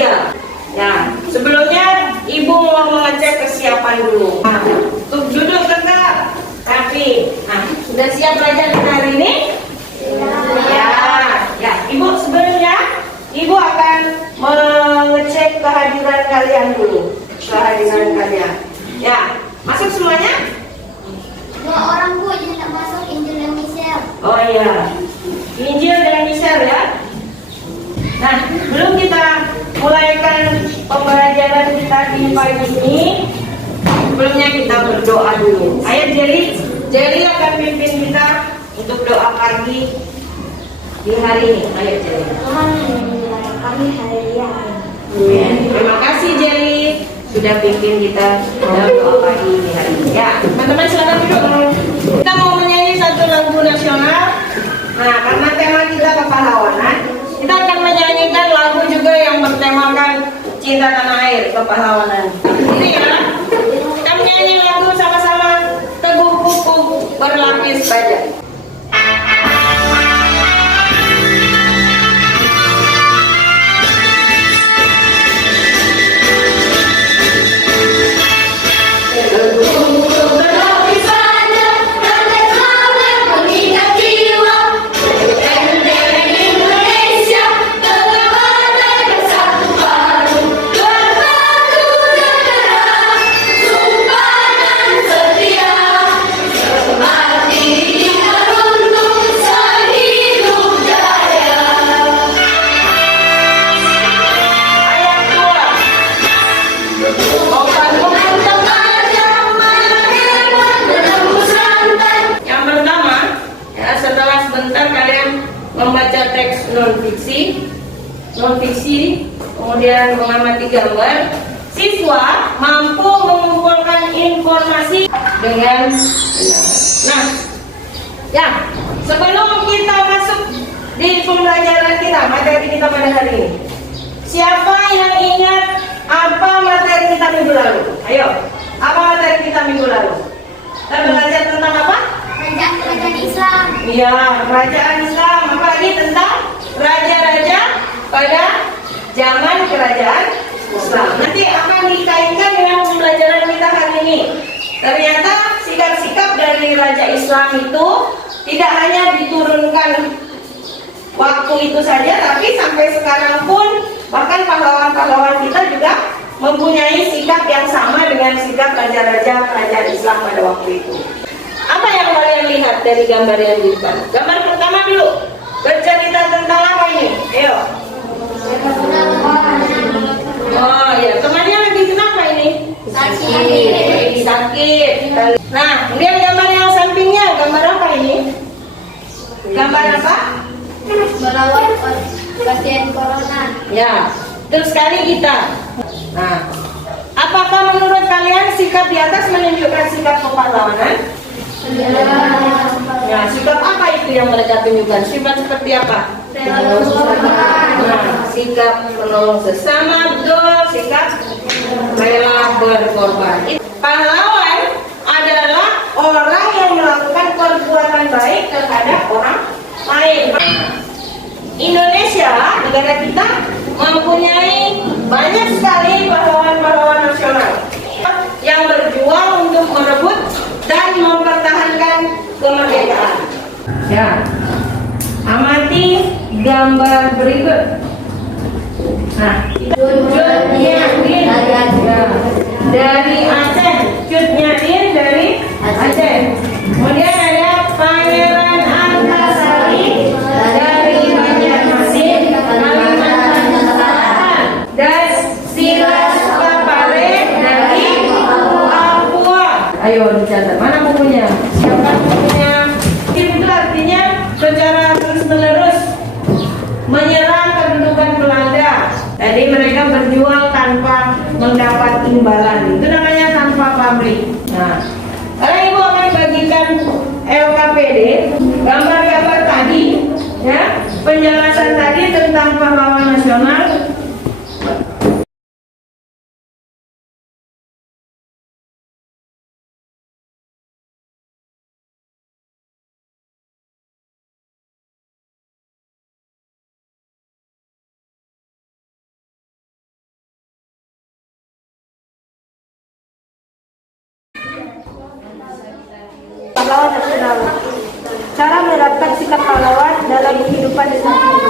Iya. Ya, sebelumnya Ibu mau mengecek kesiapan dulu. Nah, untuk duduk tegak, rapi. Nah, sudah siap belajar kita hari ini? Ya. Ya, Ibu sebelumnya Ibu akan mengecek kehadiran kalian dulu. Kehadiran kalian. Ya, masuk semuanya? 2 orang Bu, yang tak masuk Injil dan Michelle. Oh iya, Injil dan Michelle ya. Nah, belum kita mulaikan pembelajaran kita di pagi ini, sebelumnya kita berdoa dulu. Ayo Jelly akan pimpin kita untuk doa pagi di hari ini. Ayo Jelly. Tuhan memberkati kami hari ini. Terima kasih Jelly sudah pimpin kita dalam doa pagi di hari ini. Ya, teman-teman silakan duduk. Kita mau menyanyi satu lagu nasional. Nah, karena tema kita kepahlawanan, kita akan menyanyikan lagu juga yang bertemakan cinta tanah air, kepahlawanan. Ini ya, kita menyanyi lagu sama-sama, Teguh Kuku Berlapis Baja. Membaca teks non-fiksi, kemudian mengamati gambar, siswa mampu mengumpulkan informasi dengan benar. Nah, ya, sebelum kita masuk di pembelajaran kita, materi kita pada hari ini, siapa yang ingat apa materi kita minggu lalu? Ayo, apa materi kita minggu lalu? Kita belajar tentang apa? Kerajaan Islam. Iya, kerajaan Islam. Apalagi tentang raja-raja pada zaman kerajaan Islam. Nanti akan dikaitkan dengan pembelajaran kita hari ini. Ternyata sikap-sikap dari raja Islam itu tidak hanya diturunkan waktu itu saja, tapi sampai sekarang pun bahkan pahlawan-pahlawan kita juga mempunyai sikap yang sama dengan sikap raja-raja kerajaan Islam pada waktu itu. Apa yang kalian lihat dari gambar yang di depan? Gambar pertama dulu, bercerita tentang apa ini? Ayo. Oh ya, temannya lagi kenapa ini? Sakit. Nah, kemudian gambar yang sampingnya, gambar apa ini? Gambar apa? Merawat pasien corona. Ya, terus sekali kita. Nah, apakah menurut kalian sikap di atas menunjukkan sikap kepahlawanan? Ya, sikap apa itu yang mereka tunjukkan? Sifat seperti apa? Nah, sikap menolong sesama, betul. Sikap rela berkorban. Pahlawan adalah orang yang melakukan perbuatan baik terhadap orang lain. Indonesia, negara kita, mempunyai banyak sekali pahlawan-pahlawan nasional yang berjuang untuk merebut dan mempertahankan kemerdekaan. Ya, amati gambar berikut. Nah, Cut Nyarin dari Aceh, Cut Nyarin dari Aceh. Kemudian ada Pangeran Antasari dari Banjarmasin, Kalimantan Selatan, dan Silas Papare dari Papua. Ayo dicatat, mana bukunya? Siapa bukunya? Itu artinya secara terus-menerus menyerang kedudukan Belanda. Jadi mereka berjuang tanpa mendapat imbalan. Itu namanya tanpa pamrih. Nah, sekarang Ibu akan bagikan LKPD, gambar-gambar tadi, ya, penjelasan tadi tentang pahlawan nasional. Cara menerapkan sikap pahlawan dalam kehidupan sehari-hari.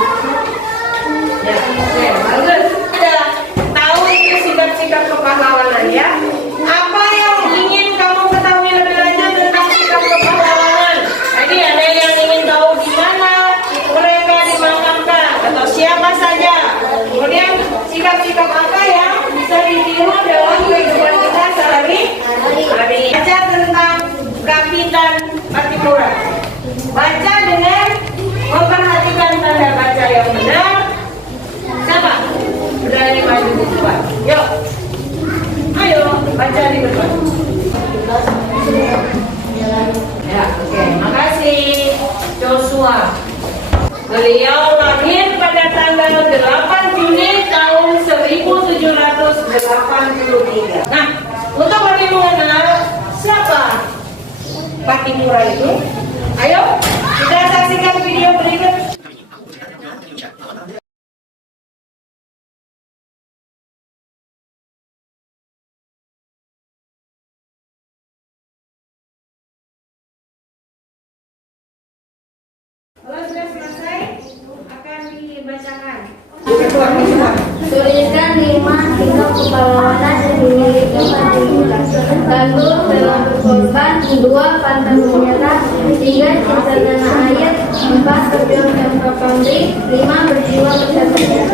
Ya, oke, bagus. Sudah tahu itu sikap-sikap kepahlawanan ya. Apa yang ingin kamu ketahui lebih lanjut tentang sikap kepahlawanan? Tadi ada yang ingin tahu di mana mereka dimakamkan atau siapa saja. Kemudian sikap-sikap apa yang bisa ditiru dalam kehidupan kita sehari-hari. Baca tentang Kapitan Pattimura. Baca dengan memperhatikan tanda baca yang benar. Siapa? Berani maju di depan. Yuk. Ayo, baca di depan. Ya, oke. Makasih Joshua. Beliau lahir pada tanggal 8 Juni tahun 1783. Nah, untuk lebih mengenal siapa Pattimura itu, ayo kita saksikan video berikut. Kalau sudah selesai, akan dibacakan. Tuliskan 5 sikap kepahlawanan yang dimiliki Pattimura. 1. Rela berkorban. 2. Pantang menyerah. 3. Cinta tanah air. 4. Berjuang tanpa pamrih. 5. Berjiwa kesatria.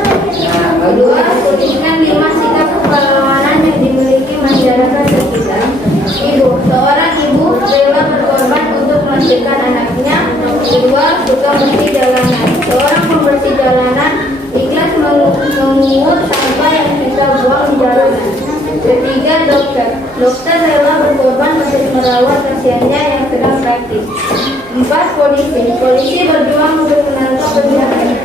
2. Tuliskan 5 sikap kepahlawanan yang dimiliki masyarakat sekitar. Ibu. Seorang ibu rela berkorban untuk melahirkan anaknya. 2. Suka bersih jalanan. Seorang pembersih jalanan ikhlas mengungut sampah yang kita buang di jalanan. 3. Dokter. Dokter rela berkorban untuk merawat pasiennya yang sedang sakit. 4. Polisi. Polisi berjuang untuk menangkap penjahat.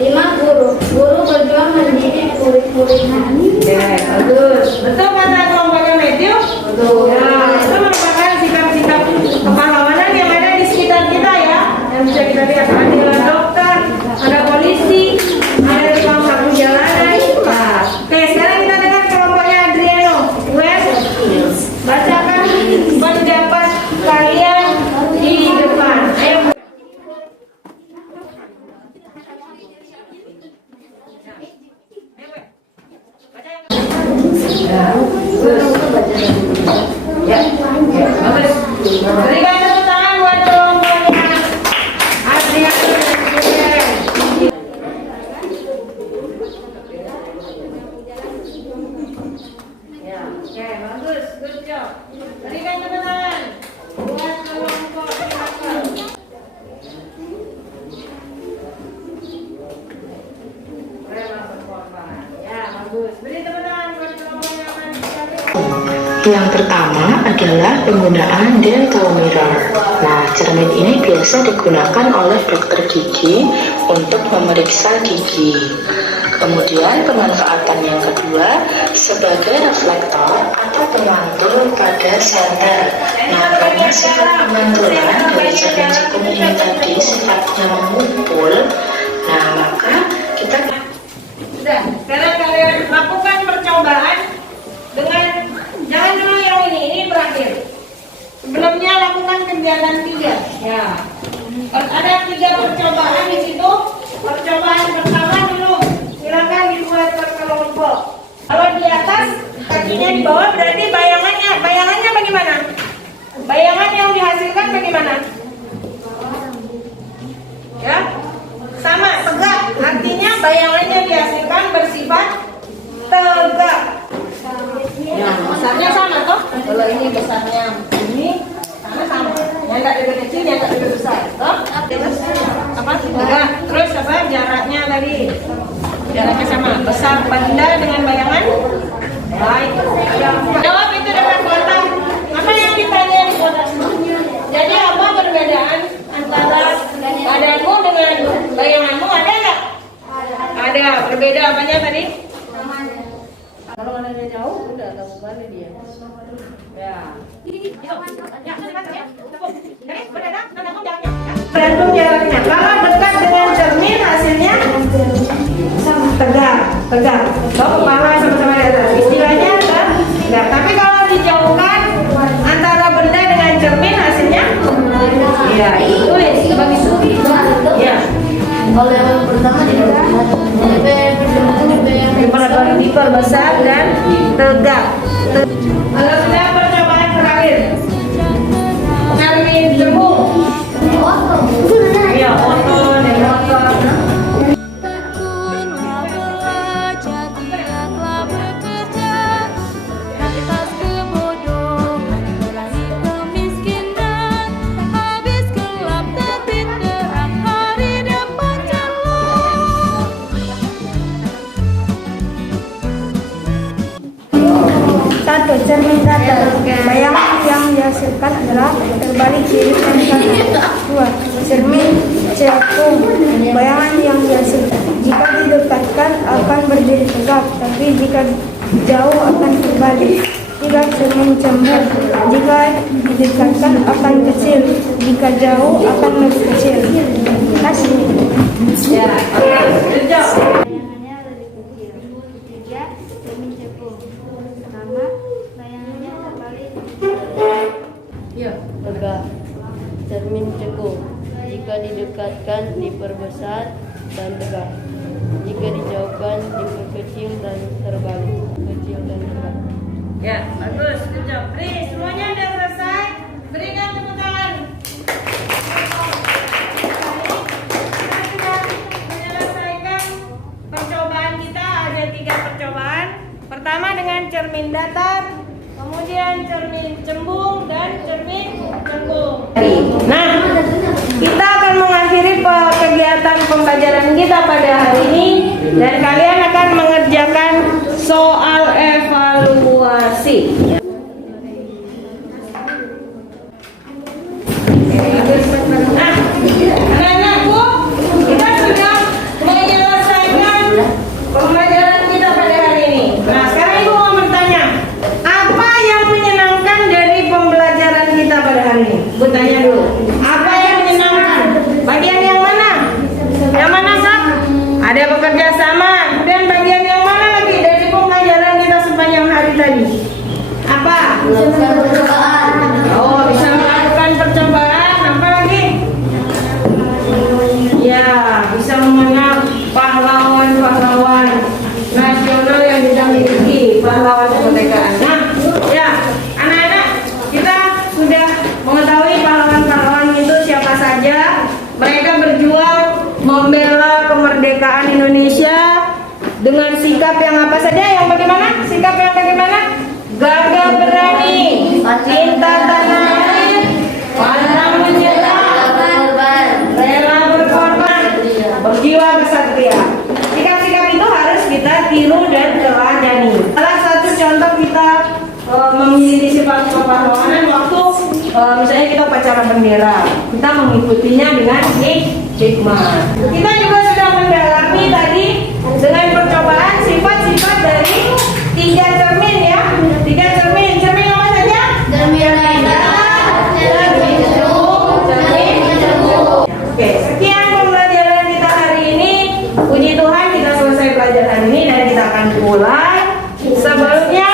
5. Guru. Guru berjuang mendidik murid-muridnya. Ya, bagus. Betul kata kelompoknya Matthew? Betul. Ya, itu merupakan sikap-sikap kepahlawanan yang ada di sekitar kita ya. Yang bisa kita lihat ada dokter, ada polisi, ada tukang sapu jalanan. Nah, oke, sekarang kita dengar kelompoknya Adriano. Wes, bacakan pendapat kalian di depan. Ayo. Ya, bagus. Berikan tepuk tangan buat kelompoknya Adriano dan Julian. Ya, oke, bagus, good job. Berikan tepuk tangan buat kelompok Miracle. Rela berkorban. Ya, bagus. Beri tepuk tangan buat kelompoknya Manisari. Yang pertama adalah penggunaan dental mirror. Nah, cermin ini biasa digunakan oleh dokter gigi untuk memeriksa gigi. Kemudian pemanfaatan yang kedua sebagai reflektor atau pemantul pada senter. Nah, karena sifat pemantulan dari cermin ini tadi sifatnya memukul, nah maka kita Sudah, sekarang kalian lakukan percobaan dengan jangan dulu yang ini terakhir. Sebelumnya lakukan kegiatan 3. Ya. Ada 3 percobaan di situ. Percobaan pertama dulu silakan dibuat per kelompok. Kalau di atas kakinya di bawah berarti bayangannya bagaimana? Bayangan yang dihasilkan bagaimana? Ya. Sama, tegak. Artinya bayangannya dihasilkan bersifat tegak. Ya, besarnya sama toh? Kalau ini besarnya ini sama. Yang enggak lebih kecil, yang enggak lebih besar, toh? Apa? Tegak. Terus apa? Jaraknya tadi. Jaraknya sama. Besar benda dengan bayangan. Baik. Jawab itu dengan kotak. Apa yang ditanya di kotak? Jadi apa perbedaan antara badanmu dengan bayanganmu? Ada nggak? Ada. Berbeda apanya tadi? Kalau ada jauh, udah tahu balik dia. Ya. Tergantung jaraknya. Kalau dekat dengan cermin hasilnya tegak. Tahu kepala sama-sama di atas. Istilahnya tegak. Tapi kalau dijauhkan antara benda dengan cermin hasilnya Ya, tulis bagi suki. Ya. Kalau yang pertama diperbesar dan tegak. Kalau sudah percobaan terakhir, cermin jembung. Ya, oto dan oto. Tekunlah belajar, giatlah bekerja, atas kebodohan, perangi kemiskinan, habis gelap terbit terang, hari depan cerah. Satu, cermin datar. Bayangan yang dihasilkan adalah terbalik kiri dan kanan. Dua, cermin cekung. Bayangan yang dihasilkan jika didekatkan akan berdiri tegak, tapi jika jauh akan terbalik. Tiga, cermin cembung. Jika didekatkan akan kecil, jika jauh akan lebih kecil. Terima kasih. Ya, good job. bayangannya lebih kecil. Tiga, cermin cekung. Pertama, bayangannya terbalik. Ya. Tegak, cermin cekung. Jika didekatkan diperbesar dan tegak. Jika dijauhkan diperkecil dan terbalik. Kecil dan tegak. Ya, bagus, good job. Pri, semuanya udah selesai. Berikan tepuk tangan. Kita sudah menyelesaikan percobaan kita. Ada 3 percobaan. Pertama dengan cermin datar, kemudian cermin cembung dan cermin cekung. Nah, kita akan mengakhiri kegiatan pembelajaran kita pada hari ini dan kalian akan mengerjakan soal evaluasi. Nah, anak-anakku, kita sudah menyelesaikan pembelajaran kita pada hari ini. Nah, sekarang Ibu mau bertanya, apa yang menyenangkan dari pembelajaran kita pada hari ini? Ibu tanya dulu, apa yang menyenangkan? Bagian yang mana? Yang mana, Kak? Ada bekerja sama. Kemudian bagian yang mana lagi dari pembelajaran kita sepanjang hari tadi? Apa? Oh, bisa melakukan percobaan. Apa lagi? Ya, bisa mengenal pahlawan-pahlawan nasional yang kita miliki, pahlawan kemerdekaan. Nah, ya, anak-anak, kita sudah mengetahui pahlawan-pahlawan itu siapa saja. Mereka berjuang membela kemerdekaan Indonesia dengan sikap yang apa saja? Yang bagaimana? Sikap yang bagaimana? Gagah berani, cinta tanah air, pantang menyerah, rela berkorban, berjiwa kesatria. Sikap-sikap itu harus kita tiru dan teladani. Salah satu contoh kita memiliki sifat kepahlawanan waktu misalnya kita upacara bendera, kita mengikutinya dengan hikmah. Kita juga sudah mendalami tadi dengan percobaan sifat-sifat dari 3 cermin ya. 3 cermin. Cermin apa saja? Cermin datar, cermin cekung, cermin cembung. Oke, sekian pembelajaran kita hari ini. Puji Tuhan kita selesai pelajaran ini dan kita akan mulai. Sebelumnya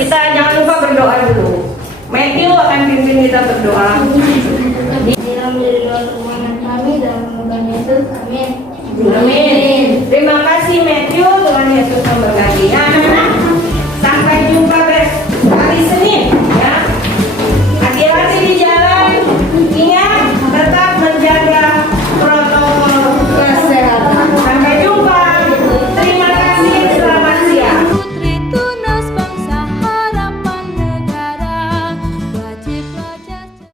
kita jangan lupa berdoa dulu. Matthew akan pimpin kita berdoa.